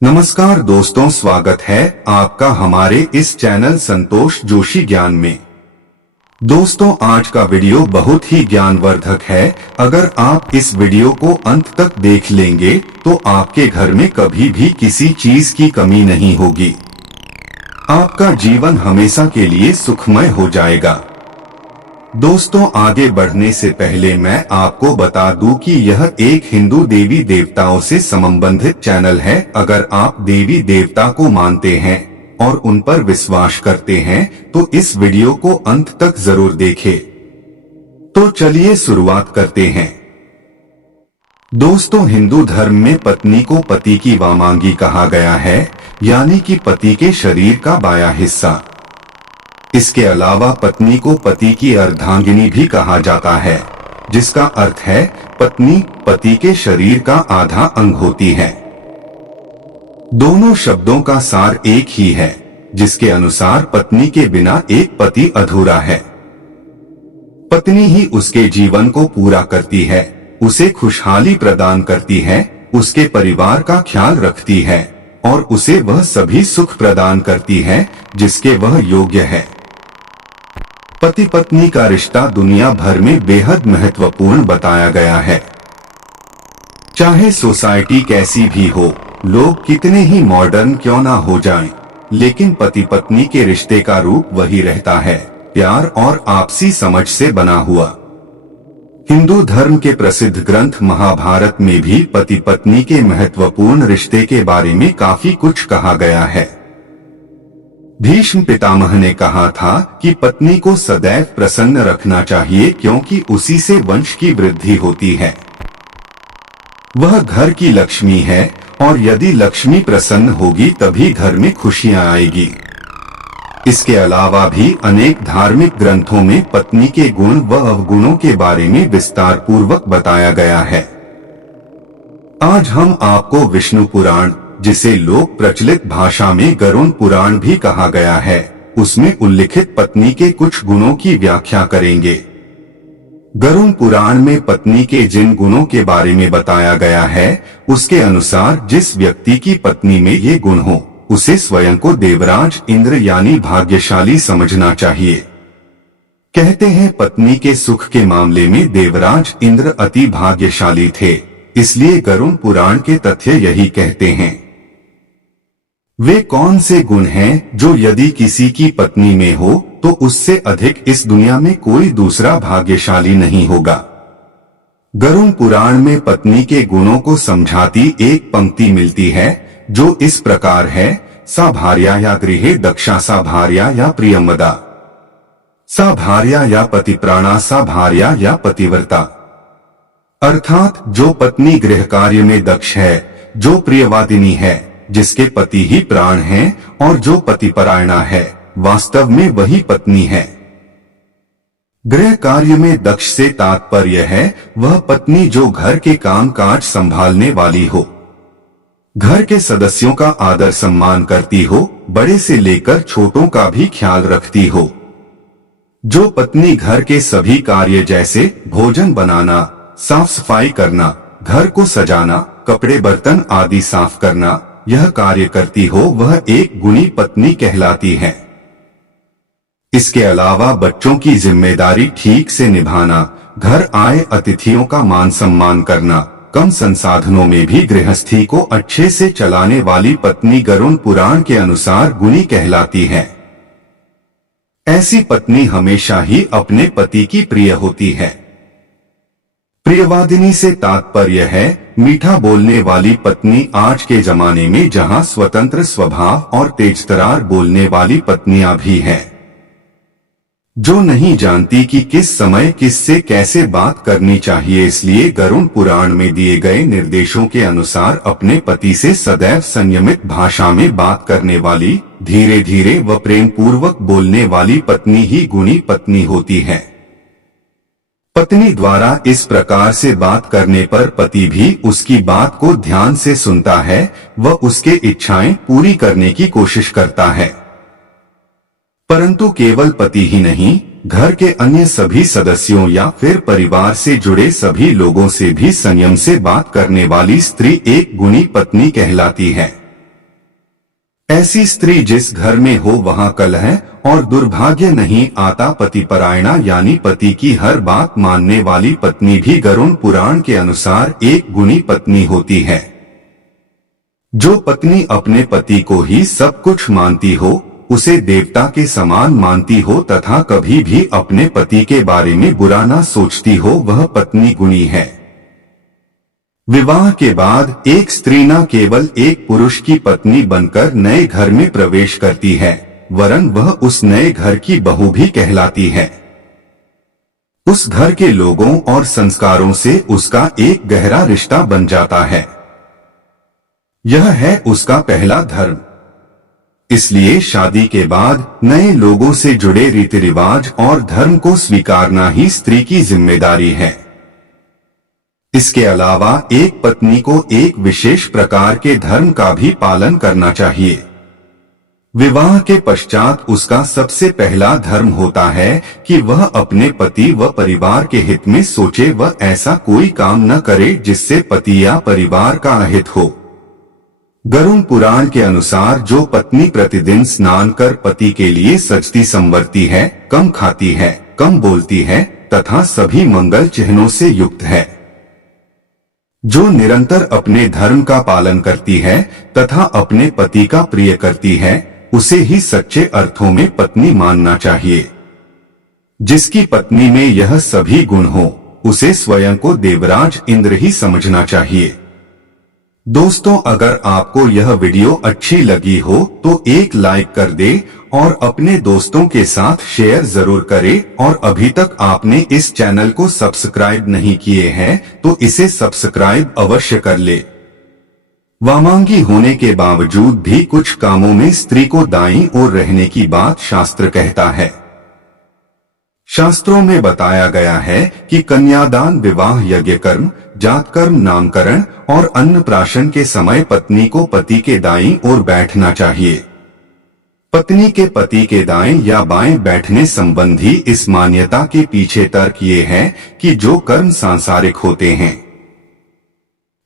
नमस्कार दोस्तों, स्वागत है आपका हमारे इस चैनल संतोष जोशी ज्ञान में। दोस्तों, आज का वीडियो बहुत ही ज्ञानवर्धक है। अगर आप इस वीडियो को अंत तक देख लेंगे तो आपके घर में कभी भी किसी चीज की कमी नहीं होगी। आपका जीवन हमेशा के लिए सुखमय हो जाएगा। दोस्तों, आगे बढ़ने से पहले मैं आपको बता दूं कि यह एक हिंदू देवी देवताओं से संबंधित चैनल है। अगर आप देवी देवता को मानते हैं और उन पर विश्वास करते हैं तो इस वीडियो को अंत तक जरूर देखें। तो चलिए शुरुआत करते हैं। दोस्तों, हिंदू धर्म में पत्नी को पति की वामांगी कहा गया है, यानी कि पति के शरीर का बायां हिस्सा। इसके अलावा पत्नी को पति की अर्धांगिनी भी कहा जाता है, जिसका अर्थ है पत्नी पति के शरीर का आधा अंग होती है। दोनों शब्दों का सार एक ही है, जिसके अनुसार पत्नी के बिना एक पति अधूरा है। पत्नी ही उसके जीवन को पूरा करती है, उसे खुशहाली प्रदान करती है, उसके परिवार का ख्याल रखती है और उसे वह सभी सुख प्रदान करती है जिसके वह योग्य है। पति पत्नी का रिश्ता दुनिया भर में बेहद महत्वपूर्ण बताया गया है। चाहे सोसाइटी कैसी भी हो, लोग कितने ही मॉडर्न क्यों ना हो जाएं, लेकिन पति पत्नी के रिश्ते का रूप वही रहता है, प्यार और आपसी समझ से बना हुआ। हिंदू धर्म के प्रसिद्ध ग्रंथ महाभारत में भी पति पत्नी के महत्वपूर्ण रिश्ते के बारे में काफी कुछ कहा गया है। भीष्म पितामह ने कहा था कि पत्नी को सदैव प्रसन्न रखना चाहिए, क्योंकि उसी से वंश की वृद्धि होती है। वह घर की लक्ष्मी है और यदि लक्ष्मी प्रसन्न होगी तभी घर में खुशियां आएगी। इसके अलावा भी अनेक धार्मिक ग्रंथों में पत्नी के गुण व अवगुणों के बारे में विस्तार पूर्वक बताया गया है। आज हम आपको विष्णु पुराण, जिसे लोक प्रचलित भाषा में गरुड़ पुराण भी कहा गया है, उसमें उल्लिखित पत्नी के कुछ गुणों की व्याख्या करेंगे। गरुड़ पुराण में पत्नी के जिन गुणों के बारे में बताया गया है, उसके अनुसार जिस व्यक्ति की पत्नी में ये गुण हो, उसे स्वयं को देवराज इंद्र यानी भाग्यशाली समझना चाहिए। कहते हैं पत्नी के सुख के मामले में देवराज इंद्र अति भाग्यशाली थे, इसलिए गरुड़ पुराण के तथ्य यही कहते हैं। वे कौन से गुण हैं जो यदि किसी की पत्नी में हो तो उससे अधिक इस दुनिया में कोई दूसरा भाग्यशाली नहीं होगा। गरुड़ पुराण में पत्नी के गुणों को समझाती एक पंक्ति मिलती है जो इस प्रकार है: सा भार्या या गृहे दक्षा, सा भार्या या प्रियमदा, सा भार्या या पतिप्राणा, सा भार्या या पतिव्रता। अर्थात जो पत्नी गृह कार्य में दक्ष है, जो प्रियवादिनी है, जिसके पति ही प्राण हैं, और जो पतिपरायणा है, वास्तव में वही पत्नी है। गृह कार्य में दक्ष से तात्पर्य है वह पत्नी जो घर के काम काज संभालने वाली हो, घर के सदस्यों का आदर सम्मान करती हो, बड़े से लेकर छोटों का भी ख्याल रखती हो। जो पत्नी घर के सभी कार्य जैसे भोजन बनाना, साफ सफाई करना, घर को सजाना, कपड़े बर्तन आदि साफ करना, यह कार्य करती हो, वह एक गुणी पत्नी कहलाती है। इसके अलावा बच्चों की जिम्मेदारी ठीक से निभाना, घर आए अतिथियों का मान सम्मान करना, कम संसाधनों में भी गृहस्थी को अच्छे से चलाने वाली पत्नी गरुड़ पुराण के अनुसार गुणी कहलाती है। ऐसी पत्नी हमेशा ही अपने पति की प्रिय होती है। प्रियवादिनी से तात्पर्य है मीठा बोलने वाली पत्नी। आज के जमाने में जहां स्वतंत्र स्वभाव और तेजतरार बोलने वाली पत्नियां भी हैं, जो नहीं जानती कि किस समय किससे कैसे बात करनी चाहिए, इसलिए गरुड़ पुराण में दिए गए निर्देशों के अनुसार अपने पति से सदैव संयमित भाषा में बात करने वाली, धीरे धीरे व प्रेम पूर्वक बोलने वाली पत्नी ही गुणी पत्नी होती है। पत्नी द्वारा इस प्रकार से बात करने पर पति भी उसकी बात को ध्यान से सुनता है व उसके इच्छाएं पूरी करने की कोशिश करता है। परंतु केवल पति ही नहीं, घर के अन्य सभी सदस्यों या फिर परिवार से जुड़े सभी लोगों से भी संयम से बात करने वाली स्त्री एक गुणी पत्नी कहलाती है। ऐसी स्त्री जिस घर में हो वहां कलह और दुर्भाग्य नहीं आता। पतिपरायणा यानी पति की हर बात मानने वाली पत्नी भी गरुड़ पुराण के अनुसार एक गुणी पत्नी होती है। जो पत्नी अपने पति को ही सब कुछ मानती हो, उसे देवता के समान मानती हो तथा कभी भी अपने पति के बारे में बुरा ना सोचती हो, वह पत्नी गुणी है। विवाह के बाद एक स्त्री न केवल एक पुरुष की पत्नी बनकर नए घर में प्रवेश करती है, वरन वह उस नए घर की बहू भी कहलाती है। उस घर के लोगों और संस्कारों से उसका एक गहरा रिश्ता बन जाता है। यह है उसका पहला धर्म। इसलिए शादी के बाद नए लोगों से जुड़े रीति रिवाज और धर्म को स्वीकारना ही स्त्री की जिम्मेदारी है। इसके अलावा एक पत्नी को एक विशेष प्रकार के धर्म का भी पालन करना चाहिए। विवाह के पश्चात उसका सबसे पहला धर्म होता है कि वह अपने पति व परिवार के हित में सोचे व ऐसा कोई काम न करे जिससे पति या परिवार का अहित हो। गरुड़ पुराण के अनुसार जो पत्नी प्रतिदिन स्नान कर पति के लिए सजती संवरती है, कम खाती है, कम बोलती है तथा सभी मंगल चिन्हों से युक्त है, जो निरंतर अपने धर्म का पालन करती है तथा अपने पति का प्रिय करती है, उसे ही सच्चे अर्थों में पत्नी मानना चाहिए। जिसकी पत्नी में यह सभी गुण हो, उसे स्वयं को देवराज इंद्र ही समझना चाहिए। दोस्तों, अगर आपको यह वीडियो अच्छी लगी हो तो एक लाइक कर दे और अपने दोस्तों के साथ शेयर जरूर करें। और अभी तक आपने इस चैनल को सब्सक्राइब नहीं किए हैं तो इसे सब्सक्राइब अवश्य कर ले। वामांगी होने के बावजूद भी कुछ कामों में स्त्री को दाईं ओर रहने की बात शास्त्र कहता है। शास्त्रों में बताया गया है कि कन्यादान, विवाह, यज्ञ कर्म, जात कर्म, नामकरण और अन्नप्राशन के समय पत्नी को पति के दाईं ओर बैठना चाहिए। पत्नी के पति के दाएं या बाएं बैठने संबंधी इस मान्यता के पीछे तर्क ये है कि जो कर्म सांसारिक होते हैं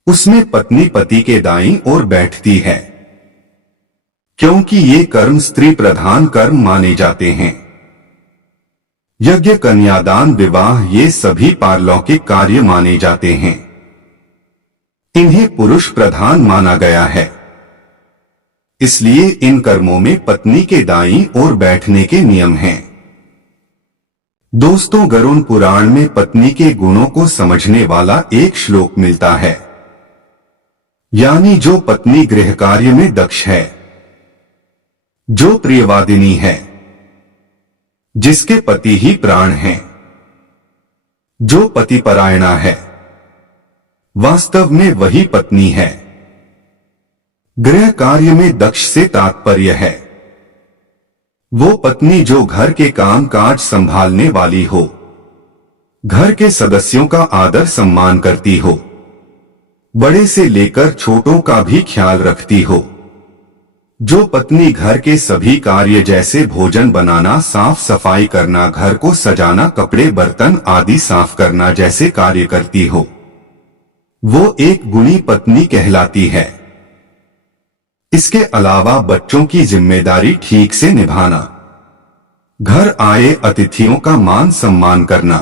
उसमें पत्नी पति के दाईं ओर बैठती है, क्योंकि ये कर्म स्त्री प्रधान कर्म माने जाते हैं। यज्ञ, कन्यादान, विवाह ये सभी पारलौकिक कार्य माने जाते हैं। इन्हें पुरुष प्रधान माना गया है, इसलिए इन कर्मों में पत्नी के दाईं ओर बैठने के नियम हैं। दोस्तों, गरुड़ पुराण में पत्नी के गुणों को समझने वाला एक श्लोक मिलता है, यानी जो पत्नी गृह कार्य में दक्ष है, जो प्रियवादिनी है, जिसके पति ही प्राण हैं, जो पतिपरायणा है, वास्तव में वही पत्नी है। गृह कार्य में दक्ष से तात्पर्य है वो पत्नी जो घर के काम काज संभालने वाली हो, घर के सदस्यों का आदर सम्मान करती हो, बड़े से लेकर छोटों का भी ख्याल रखती हो। जो पत्नी घर के सभी कार्य जैसे भोजन बनाना, साफ सफाई करना, घर को सजाना, कपड़े बर्तन आदि साफ करना जैसे कार्य करती हो, वो एक गुणी पत्नी कहलाती है। इसके अलावा बच्चों की जिम्मेदारी ठीक से निभाना, घर आए अतिथियों का मान सम्मान करना,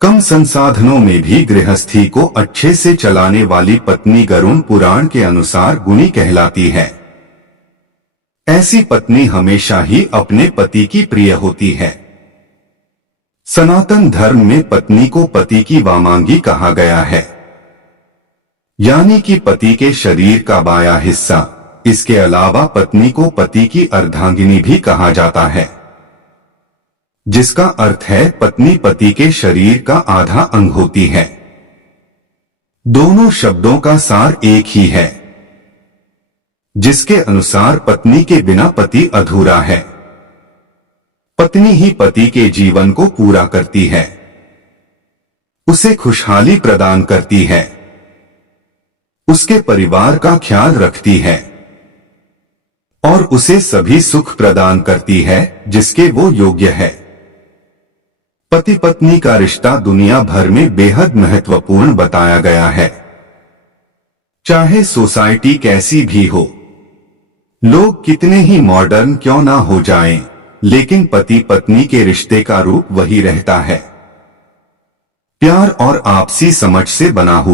कम संसाधनों में भी गृहस्थी को अच्छे से चलाने वाली पत्नी गरुड़ पुराण के अनुसार गुणी कहलाती है। ऐसी पत्नी हमेशा ही अपने पति की प्रिय होती है। सनातन धर्म में पत्नी को पति की वामांगी कहा गया है, यानी कि पति के शरीर का बायां हिस्सा। इसके अलावा पत्नी को पति की अर्धांगिनी भी कहा जाता है, जिसका अर्थ है पत्नी पति के शरीर का आधा अंग होती है। दोनों शब्दों का सार एक ही है, जिसके अनुसार पत्नी के बिना पति अधूरा है। पत्नी ही पति के जीवन को पूरा करती है, उसे खुशहाली प्रदान करती है, उसके परिवार का ख्याल रखती है और उसे सभी सुख प्रदान करती है जिसके वो योग्य है। पति पत्नी का रिश्ता दुनिया भर में बेहद महत्वपूर्ण बताया गया है। चाहे सोसाइटी कैसी भी हो, लोग कितने ही मॉडर्न क्यों ना हो जाएं, लेकिन पति पत्नी के रिश्ते का रूप वही रहता है। प्यार और आपसी समझ से बना हुआ।